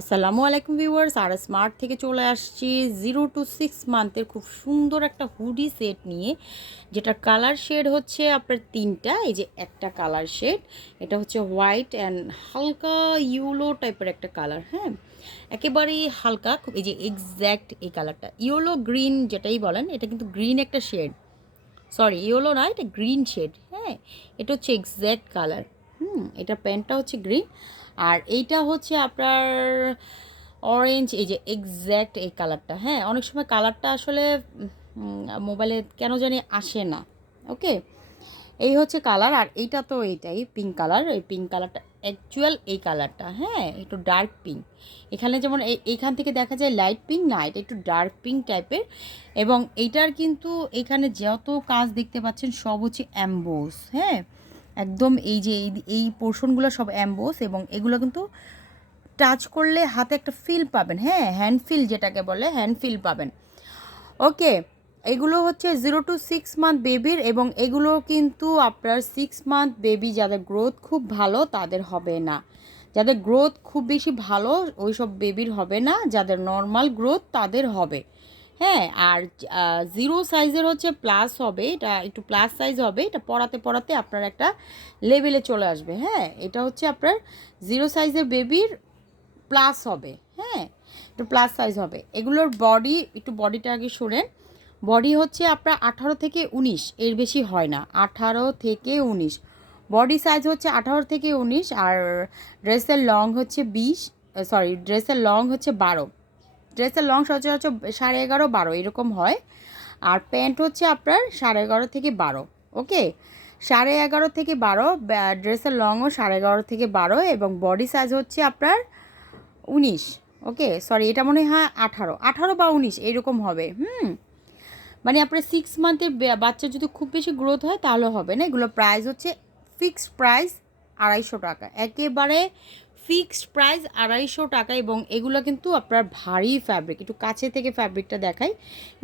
আসসালামু আলাইকুম ভিউয়ার্স, আর স্মার্ট থেকে চলে আসছি 0 to 6 মান্থের খুব সুন্দর একটা হুডি সেট নিয়ে, যেটার কালার শেড হচ্ছে আপনার তিনটা। এই যে একটা কালার শেড, এটা হচ্ছে হোয়াইট অ্যান্ড হালকা ইয়েলো টাইপের একটা কালার। হ্যাঁ, একেবারেই হালকা, খুব এই যে এক্স্যাক্ট এই কালারটা ইয়েলো গ্রিন যেটাই বলেন, এটা কিন্তু গ্রিন একটা শেড। সরি, ইয়েলো না, এটা গ্রিন শেড। হ্যাঁ, এটা হচ্ছে এক্স্যাক্ট কালার। এটা প্যান্টটা হচ্ছে গ্রিন, আর এইটা হচ্ছে আপনার অরেঞ্জ। এই যে এক্স্যাক্ট এই কালারটা। হ্যাঁ, অনেক সময় কালারটা আসলে মোবাইলে কেন জানি আসে না। ওকে, এই হচ্ছে কালার। আর এইটা তো এইটাই পিঙ্ক কালার, এই পিঙ্ক কালারটা অ্যাকচুয়াল এই কালারটা। হ্যাঁ, একটু ডার্ক পিঙ্ক। এখানে যেমন এইখান থেকে দেখা যায় লাইট পিঙ্ক, না, এটা একটু ডার্ক পিঙ্ক টাইপের। এবং এইটার কিন্তু এখানে যত কাজ দেখতে পাচ্ছেন সব হচ্ছে অ্যাম্বোস। হ্যাঁ, একদম এই যে এই পোর্শনগুলো সব অ্যাম্বোস, এবং এগুলো কিন্তু টাচ করলে হাতে একটা ফিল পাবেন। হ্যাঁ, হ্যান্ড ফিল যেটাকে বলে, হ্যান্ড ফিল পাবেন। ওকে, এগুলো হচ্ছে 0 to 6 মান্থ বেবির, এবং এগুলো কিন্তু আপনার 6 মান্থ বেবি যাদের গ্রোথ খুব ভালো তাদের হবে না। যাদের গ্রোথ খুব বেশি ভালো ওই সব বেবির হবে না, যাদের নর্মাল গ্রোথ তাদের হবে। হ্যাঁ, আর 0 সাইজের হচ্ছে প্লাস হবে, এটা একটু প্লাস সাইজ হবে। এটা পরাতে পরাতে আপনার একটা লেভেলে চলে আসবে। হ্যাঁ, এটা হচ্ছে আপনার 0 সাইজের বেবির প্লাস হবে। হ্যাঁ, একটু প্লাস সাইজ হবে। এগুলোর বডি, একটু বডিটা আগে সরেন। বডি হচ্ছে আপনার 18 থেকে 19, এর বেশি হয় না। 18 থেকে 19 বডি সাইজ হচ্ছে, 18 থেকে 19। আর ড্রেসের লং হচ্ছে 20, সরি, ড্রেসের লং হচ্ছে 12। ড্রেসের লং সচরাচর 11.5-12 এরকম হয়। আর প্যান্ট হচ্ছে আপনার 11.5 থেকে 12। ওকে, 11.5 থেকে 12, ড্রেসের লংও 11.5 থেকে 12, এবং বডি সাইজ হচ্ছে আপনার 19। ওকে, সরি, এটা মনে হয় 18 বা 19 এরকম হবে। মানে আপনার 6 মান্থের বাচ্চা যদি খুব বেশি গ্রোথ হয় তাহলে হবে না। এগুলো প্রাইস হচ্ছে ফিক্সড প্রাইস 250 টাকা, একেবারে ফিক্সড প্রাইস 250 টাকা। এবং এগুলো কিন্তু আপনার ভারী ফ্যাব্রিক। একটু কাছে থেকে ফ্যাব্রিকটা দেখাই।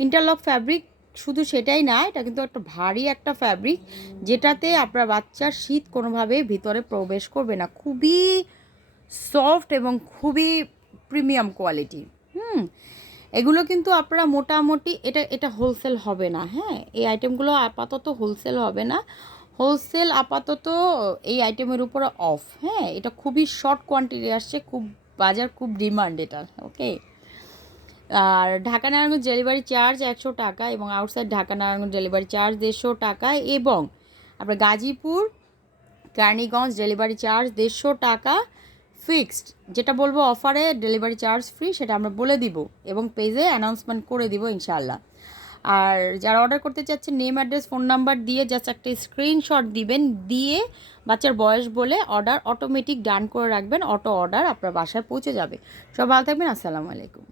ইন্টারলক ফ্যাব্রিক, শুধু সেটাই না, এটা কিন্তু একটা ভারী একটা ফ্যাব্রিক, যেটাতে আপনার বাচ্চার শীত কোনোভাবে ভিতরে প্রবেশ করবে না। খুবই সফট এবং খুবই প্রিমিয়াম কোয়ালিটি। এগুলো কিন্তু আপনারা মোটামুটি, এটা এটা হোলসেল হবে না। হ্যাঁ, এই আইটেমগুলো আপাতত হোলসেল হবে না। হোলসেল আপাতত এই আইটেমের উপরে অফ। হ্যাঁ, এটা খুবই শর্ট কোয়ান্টিটি আসছে, খুব বাজার, খুব ডিমান্ড এটা। ওকে, আর ঢাকা নারায়ণগঞ্জ ডেলিভারি চার্জ 100 টাকা, এবং outside Dhaka Narayanganj delivery charge 150 টাকা, এবং আপনার গাজীপুর কেরানীগঞ্জ ডেলিভারি চার্জ 150 টাকা ফিক্সড। যেটা বলবো অফারে ডেলিভারি চার্জ ফ্রি, সেটা আমরা বলে দিব এবং পেজে অ্যানাউন্সমেন্ট করে দিব ইনশাআল্লাহ। আর যারা অর্ডার করতে চাচ্ছেন, নেম, অ্যাড্রেস, ফোন নাম্বার দিয়ে জাস্ট একটা স্ক্রিনশট দিবেন, দিয়ে বাচ্চার বয়স বলে অর্ডার অটোমেটিক ডান করে রাখবেন। অটো অর্ডার আপনার বাসায় পৌঁছে যাবে। সব ভালো থাকবেন। আসসালামু আলাইকুম।